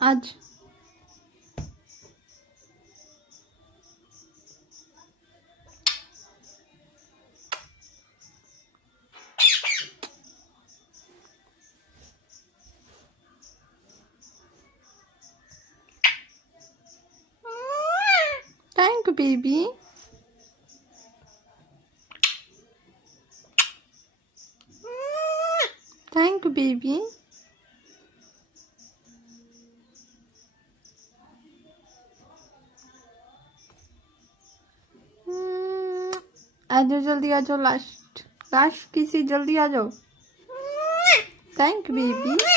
आज thank you baby. Thank you baby. आ जाओ जल्दी, आ जाओ, लास्ट किसी, जल्दी आ जाओ। Thank you baby.